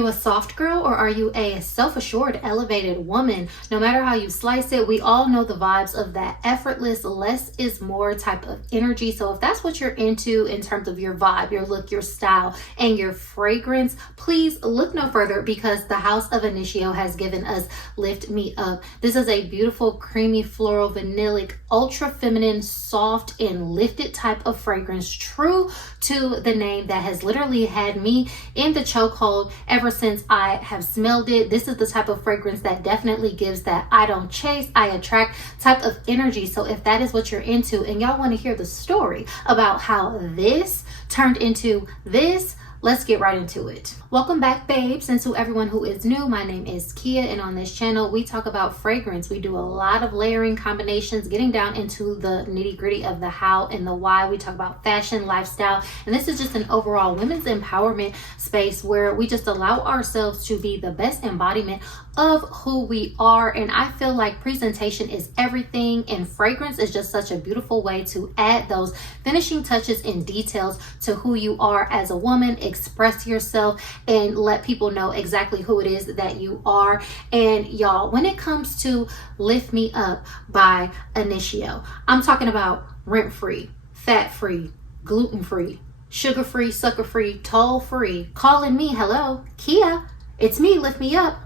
you a soft girl or are you a self-assured, elevated woman? No matter how you slice it, we all know the vibes of that effortless, less is more type of energy. So if that's what you're into in terms of your vibe, your look, your style, and your fragrance, please look no further because the House of Initio has given us Lift Me Up. This is a beautiful, creamy, floral, vanillic, ultra feminine, soft, and lifted type of fragrance, true to the name, that has literally had me in the chokehold ever since I have smelled it. This is the type of fragrance that definitely gives that I don't chase, I attract type of energy. So if that is what you're into and y'all want to hear the story about how this turned into this, let's get right into it. Welcome back, babes, and to everyone who is new, my name is Kiya, and on this channel we talk about fragrance. We do a lot of layering, combinations, getting down into the nitty-gritty of the how and the why. We talk about fashion, lifestyle, and this is just an overall women's empowerment space where we just allow ourselves to be the best embodiment of who we are. And I feel like presentation is everything, and fragrance is just such a beautiful way to add those finishing touches and details to who you are as a woman. Express yourself and let people know exactly who it is that you are. And y'all, when it comes to Lift Me Up by Initio, I'm talking about rent-free, fat-free, gluten-free, sugar-free, sucker-free, toll-free. Calling me, hello, Kiya, it's me, Lift Me Up.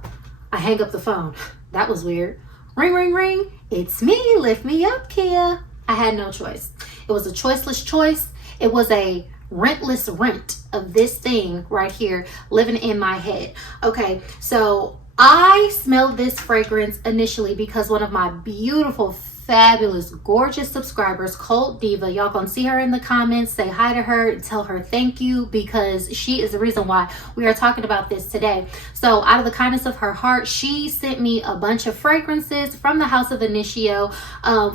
I hang up the phone. That was weird. Ring, ring, ring. It's me, Lift Me Up, Kiya. I had no choice. It was a choiceless choice. It was a rentless rent of this thing right here living in my head. Okay, so I smelled this fragrance initially because one of my beautiful, fabulous, gorgeous subscribers, Cold Diva, y'all gonna see her in the comments, say hi to her, tell her thank you, because she is the reason why we are talking about this today. So out of the kindness of her heart, she sent me a bunch of fragrances from the House of Initio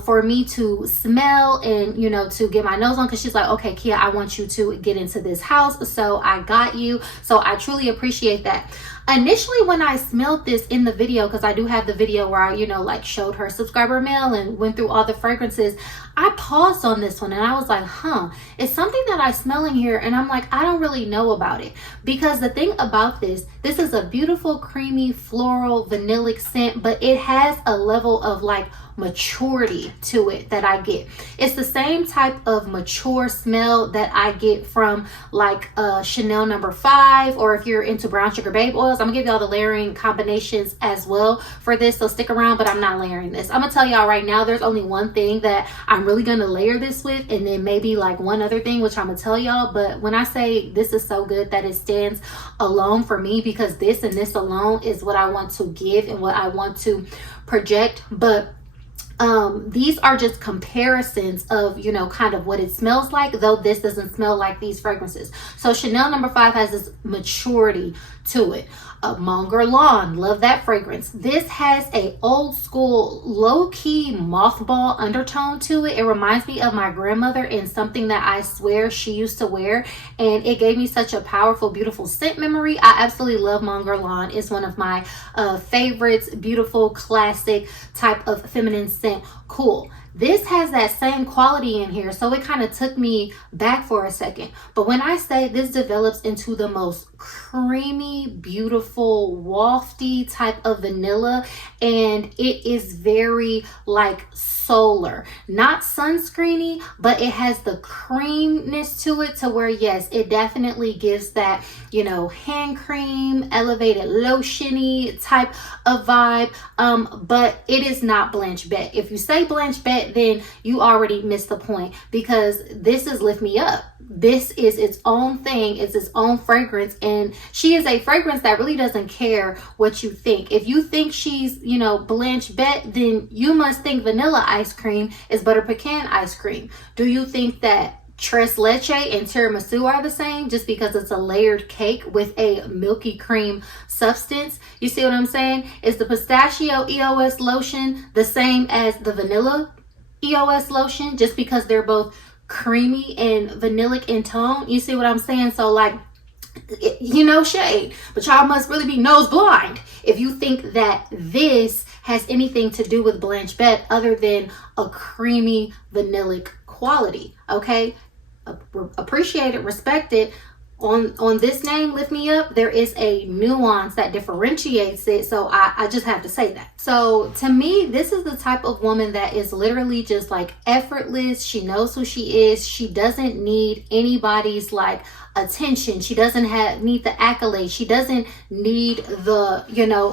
for me to smell and, you know, to get my nose on, because she's like, okay, Kiya, I want you to get into this house, so I got you. So I truly appreciate that. Initially, when I smelled this in the video, because I do have the video where I, you know, like showed her subscriber mail and went through all the fragrances, I paused on this one and I was like, it's something that I smell in here and I'm like, I don't really know about it. Because the thing about this is a beautiful, creamy, floral, vanillic scent, but it has a level of like maturity to it that I get. It's the same type of mature smell that I get from like Chanel No. 5, or if you're into brown sugar babe oils. I'm gonna give y'all the layering combinations as well for this, so stick around, but I'm not layering this. I'm gonna tell y'all right now, there's only one thing that I'm really gonna layer this with, and then maybe like one other thing, which I'm gonna tell y'all. But when I say this is so good that it stands alone for me, because this and this alone is what I want to give and what I want to project. But these are just comparisons of, you know, kind of what it smells like, though this doesn't smell like these fragrances. So Chanel No. 5 has this maturity to it. Mon Guerlain, love that fragrance. This has a old school, low-key mothball undertone to it. It reminds me of my grandmother and something that I swear she used to wear, and it gave me such a powerful, beautiful scent memory. I absolutely love Mon Guerlain. It's one of my favorites. Beautiful, classic type of feminine scent. Cool. This has that same quality in here, so it kind of took me back for a second. But when I say this develops into the most creamy, beautiful, wafty type of vanilla, and it is very like solar, not sunscreeny, but it has the creamness to it, to where yes, it definitely gives that, you know, hand cream, elevated lotiony type of vibe. But it is not Blanche Bête. If you say Blanche Bête, then you already missed the point, because this is Lift Me Up. This is its own thing. It's its own fragrance, and she is a fragrance that really doesn't care what you think. If you think she's, you know, Blanche Bête, then you must think vanilla ice cream is butter pecan ice cream. Do you think that tres leche and tiramisu are the same just because it's a layered cake with a milky cream substance? You see what I'm saying? Is the pistachio EOS lotion the same as the vanilla EOS lotion just because they're both creamy and vanillic in tone? You see what I'm saying? So like, you know, shade, but y'all must really be nose blind if you think that this has anything to do with Blanche Bête other than a creamy vanillic quality. Okay, appreciate it, respect it, on this name, Lift Me Up, there is a nuance that differentiates it. So I just have to say that. So to me, this is the type of woman that is literally just like effortless. She knows who she is. She doesn't need anybody's like attention. She doesn't need the accolade. She doesn't need the,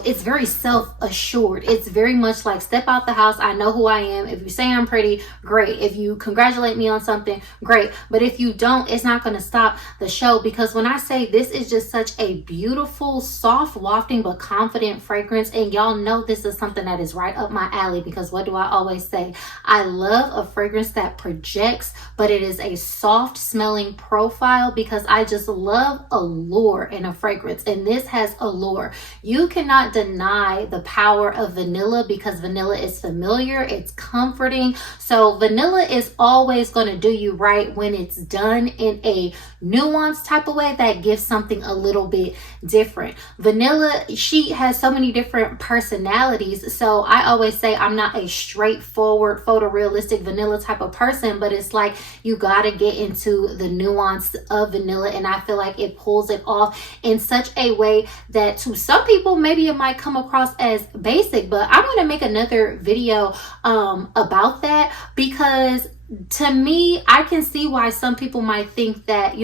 it's very self-assured. It's very much like, step out the house, I know who I am. If you say I'm pretty, great. If you congratulate me on something, great. But if you don't, it's not going to stop the show. Because when I say this is just such a beautiful, soft, wafting, but confident fragrance, and y'all know this is something that is right up my alley, because what do I always say? I love a fragrance that projects, but it is a soft smelling profile, because I just love allure in a fragrance, and this has allure. You cannot deny the power of vanilla, because vanilla is familiar, it's comforting. So vanilla is always going to do you right when it's done in a nuanced type of way that gives something a little bit different. Vanilla, she has so many different personalities. So I always say I'm not a straightforward photorealistic vanilla type of person, but it's like you got to get into the nuance of vanilla, and I feel like it pulls it off in such a way that to some people maybe it might come across as basic, but I'm going to make another video about that, because to me, I can see why some people might think that,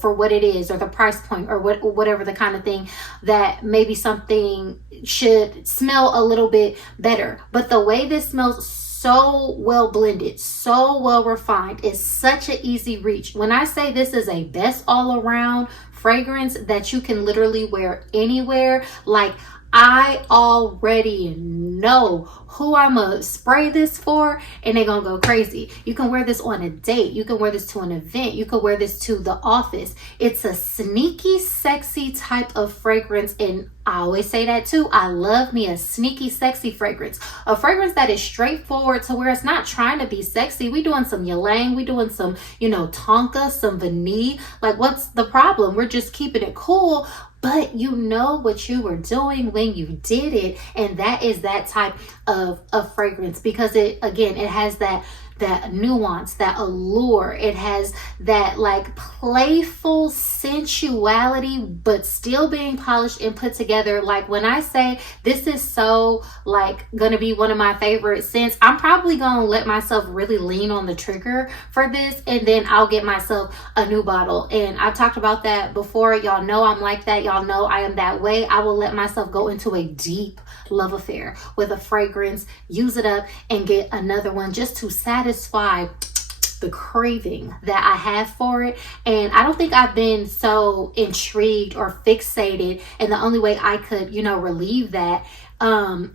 for what it is, or the price point, or whatever the kind of thing, that maybe something should smell a little bit better. But the way this smells, so well blended, so well refined, it's such an easy reach. When I say this is a best all around fragrance that you can literally wear anywhere, like I already know who I'm gonna spray this for, and they're gonna go crazy. You can wear this on a date. You can wear this to an event. You can wear this to the office. It's a sneaky, sexy type of fragrance, and I always say that too. I love me a sneaky, sexy fragrance. A fragrance that is straightforward to where it's not trying to be sexy. We doing some ylang, we doing some, tonka, some vanille. Like, what's the problem? We're just keeping it cool. But you know what you were doing when you did it, and that is that type of fragrance, because it has that nuance, that allure. It has that like playful sensuality, but still being polished and put together. Like when I say this is so like gonna be one of my favorite scents, I'm probably gonna let myself really lean on the trigger for this, and then I'll get myself a new bottle. And I've talked about that before. Y'all know I'm like that. Y'all know I am that way. I will let myself go into a deep love affair with a fragrance, use it up, and get another one just to satisfy the craving that I have for it. And I don't think I've been so intrigued or fixated, and the only way I could, relieve that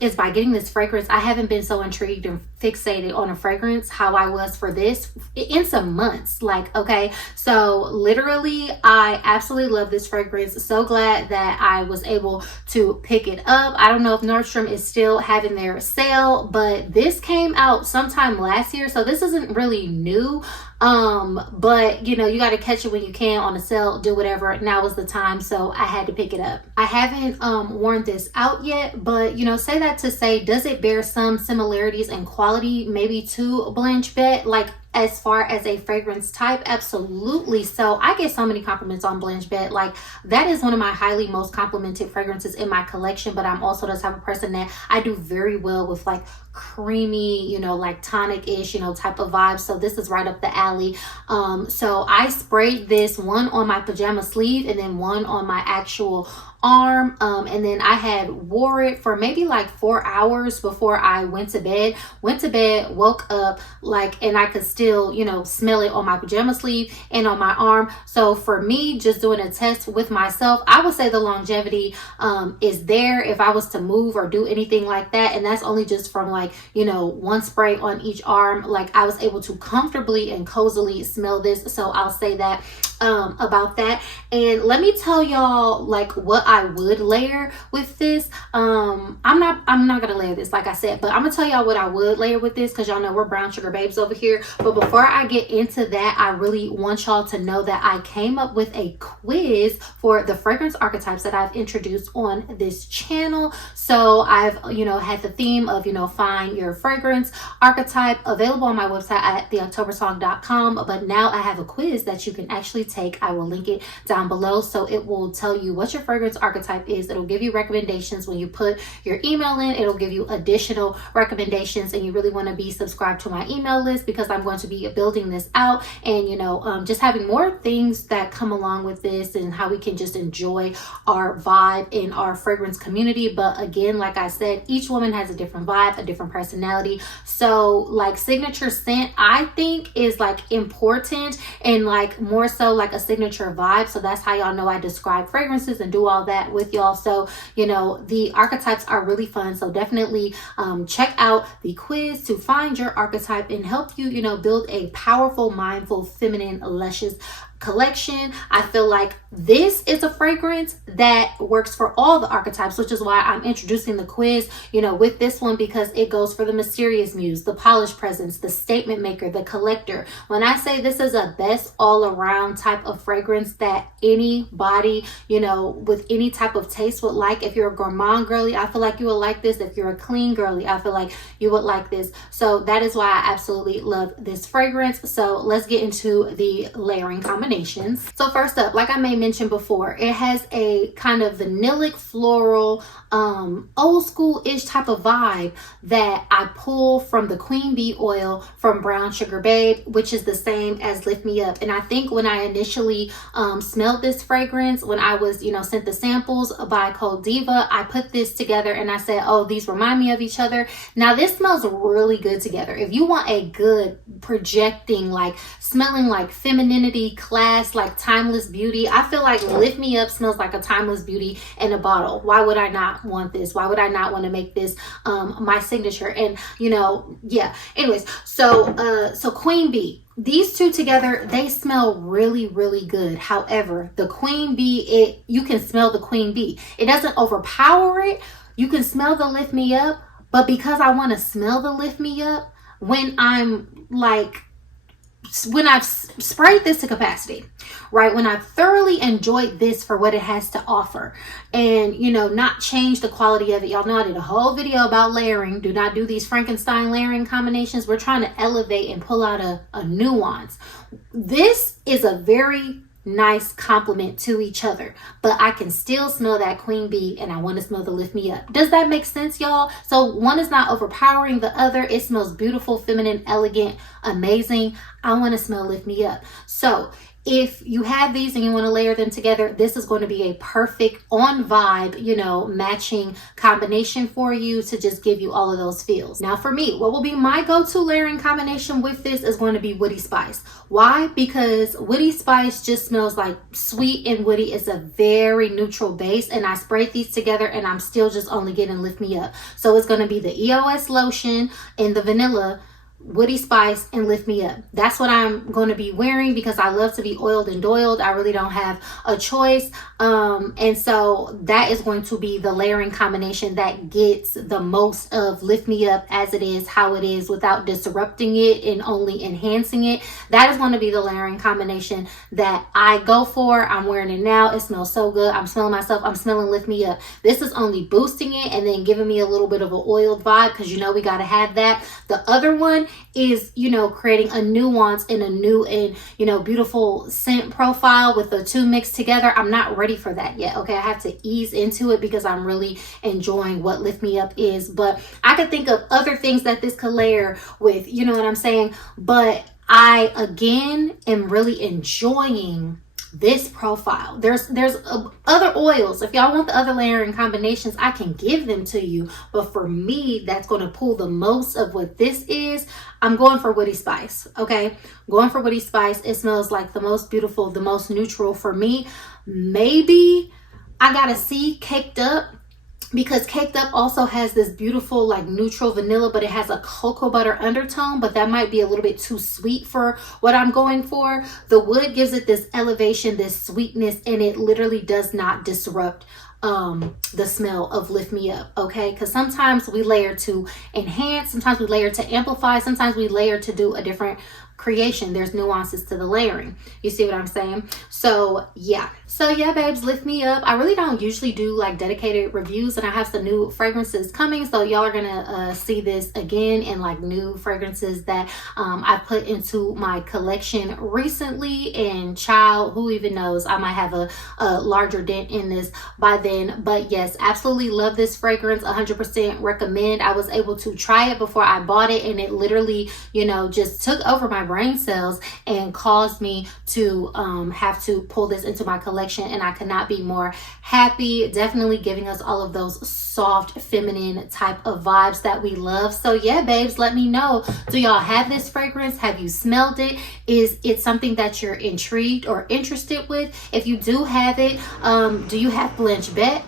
is by getting this fragrance. I haven't been so intrigued and fixated on a fragrance how I was for this in some months. Like, okay, so literally I absolutely love this fragrance. So glad that I was able to pick it up. I don't know if Nordstrom is still having their sale, but this came out sometime last year, so this isn't really new. But you got to catch it when you can on a sale, do whatever. Now is the time, so I had to pick it up. I haven't worn this out yet, but say that to say, does it bear some similarities in quality maybe to Blanche Bête, like as far as a fragrance type? Absolutely. So I get so many compliments on Blanche Bête. Like, that is one of my highly most complimented fragrances in my collection, but I'm also the type of person that I do very well with like creamy, like tonic-ish, type of vibes. So this is right up the alley. So I sprayed this one on my pajama sleeve and then one on my actual arm, and then I had wore it for maybe like 4 hours before I went to bed, woke up, like, and I could still, smell it on my pajama sleeve and on my arm. So for me, just doing a test with myself, I would say the longevity is there if I was to move or do anything like that. And that's only just from like, one spray on each arm. Like, I was able to comfortably and cozily smell this. So I'll say that about that. And let me tell y'all like what I would layer with this. I'm not gonna layer this, like I said, but I'm gonna tell y'all what I would layer with this, because y'all know we're brown sugar babes over here. But before I get into that, I really want y'all to know that I came up with a quiz for the fragrance archetypes that I've introduced on this channel. So I've had the theme of find your fragrance archetype available on my website at theoctobersong.com, but now I have a quiz that you can actually take. I will link it down below, so it will tell you what your fragrance archetype is. It'll give you recommendations. When you put your email in, it'll give you additional recommendations, and you really want to be subscribed to my email list, because I'm going to be building this out, and just having more things that come along with this, and how we can just enjoy our vibe in our fragrance community. But again, like I said, each woman has a different vibe, a different personality. So like signature scent, I think is like important, and like more so like a signature vibe. So that's how y'all know I describe fragrances and do all that with y'all. So the archetypes are really fun. So definitely check out the quiz to find your archetype and help you build a powerful, mindful, feminine, luscious collection. I feel like this is a fragrance that works for all the archetypes, which is why I'm introducing the quiz with this one, because it goes for the mysterious muse, the polished presence, the statement maker, the collector. When I say this is a best all around type of fragrance that anybody with any type of taste would like. If you're a gourmand girly, I feel like you would like this. If you're a clean girly, I feel like you would like this. So that is why I absolutely love this fragrance. So let's get into the layering combinations. So first up, like I may mention before, it has a kind of vanillic floral old school-ish type of vibe that I pull from the Queen Bee oil from Brown Sugar Babe, which is the same as Lift Me Up. And I think when I initially smelled this fragrance, when I was sent the samples by Cold Diva, I put this together and I said, oh, these remind me of each other. Now this smells really good together. If you want a good projecting, like smelling like femininity, class, like timeless beauty, I feel like Lift Me Up smells like a timeless beauty in a bottle. Why would I not want this? Why would I not want to make this my signature? And yeah, anyways, so Queen Bee, these two together, they smell really, really good. However, the Queen Bee, you can smell the Queen Bee. It doesn't overpower it. You can smell the Lift Me Up, but because I want to smell the Lift Me Up, when I've sprayed this to capacity, right? When I've thoroughly enjoyed this for what it has to offer, and not change the quality of it. Y'all know I did a whole video about layering. Do not do these Frankenstein layering combinations. We're trying to elevate and pull out a nuance. This is a very nice complement to each other, but I can still smell that Queen Bee, and I want to smell the Lift Me Up. Does that make sense, y'all? So one is not overpowering the other. It smells beautiful, feminine, elegant, amazing. I want to smell Lift Me Up. So if you have these and you want to layer them together, this is going to be a perfect on vibe, matching combination for you to just give you all of those feels. Now for me, what will be my go-to layering combination with this is going to be Woody Spice. Why? Because Woody Spice just smells like sweet and woody. It's a very neutral base, and I sprayed these together and I'm still just only getting Lift Me Up. So it's going to be the EOS lotion and the vanilla, Woody Spice, and Lift Me Up. That's what I'm going to be wearing because I love to be oiled and doiled. I really don't have a choice. And so that is going to be the layering combination that gets the most of Lift Me Up as it is, how it is, without disrupting it and only enhancing it. That is going to be the layering combination that I go for. I'm wearing it now. It smells so good. I'm smelling myself. I'm smelling Lift Me Up. This is only boosting it and then giving me a little bit of an oiled vibe, because we got to have that. The other one is creating a nuance and a new and beautiful scent profile with the two mixed together. I'm not ready for that yet. Okay, I have to ease into it because I'm really enjoying what Lift Me Up is. But I could think of other things that this could layer with, you know what I'm saying? But I again am really enjoying this profile. There's other oils. If y'all want the other layering combinations, I can give them to you, but for me, that's going to pull the most of what this is. I'm going for Woody Spice. Okay, going for Woody Spice. It smells like the most beautiful, the most neutral for me. Maybe I gotta see Caked Up, because Caked Up also has this beautiful like neutral vanilla, but it has a cocoa butter undertone, but that might be a little bit too sweet for what I'm going for. The wood gives it this elevation, this sweetness, and it literally does not disrupt the smell of Lift Me Up. Okay, because sometimes we layer to enhance, sometimes we layer to amplify, sometimes we layer to do a different creation. There's nuances to the layering. You see what I'm saying? So yeah. So yeah, babes, lift me up. I really don't usually do like dedicated reviews, and I have some new fragrances coming. So y'all are gonna see this again in like new fragrances that I put into my collection recently. And child, who even knows, I might have a larger dent in this by then. But yes, absolutely love this fragrance. 100% recommend. I was able to try it before I bought it, and it literally, you know, just took over my brain cells and caused me to have to pull this into my collection. And I could not be more happy. Definitely giving us all of those soft feminine type of vibes that we love. So yeah, babes, let me know, do y'all have this fragrance? Have you smelled it? Is it something that you're intrigued or interested with? If you do have it, do you have Blanche Bête?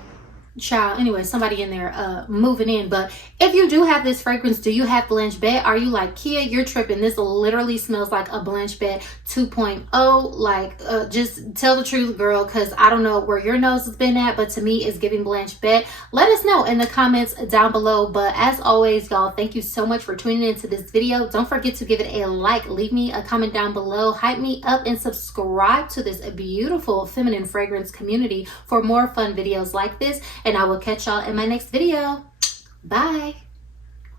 Child, anyway, somebody in there moving in. But if you do have this fragrance, do you have Blanche Bête? Are you like, Kia, you're tripping, this literally smells like a Blanche Bête 2.0? Like, just tell the truth, girl, because I don't know where your nose has been at, but to me it's giving Blanche Bête. Let us know in the comments down below. But as always, y'all, thank you so much for tuning into this video. Don't forget to give it a like, leave me a comment down below, hype me up, and subscribe to this beautiful feminine fragrance community for more fun videos like this. And I will catch y'all in my next video. Bye.